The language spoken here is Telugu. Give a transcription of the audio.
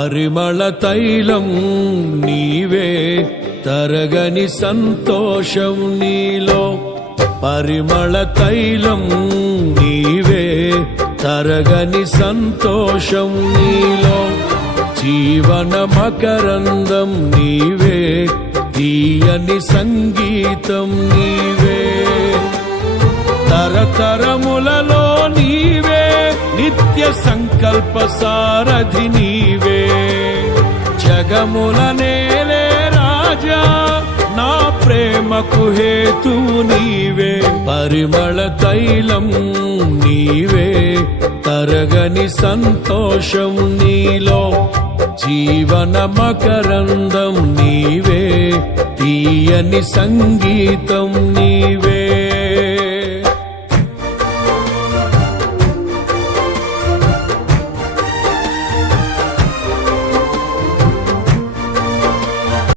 పరిమళ తైలం నీవే, తరగని సంతోషం నీలో. పరిమళ తైలం నీవే, తరగని సంతోషం నీలో. జీవన మకరందం నీవే, తీయని సంగీతం నీవే. తరతరములలో నీవే, నిత్య సంకల్ప సారథి నీవే. జగముల నేలే రాజా, నా ప్రేమకు హేతువు నీవే. పరిమళ తైలం నీవే, తరగని సంతోషం నీలో. జీవన మకరందం నీవే, తీయని సంగీతం నీవే.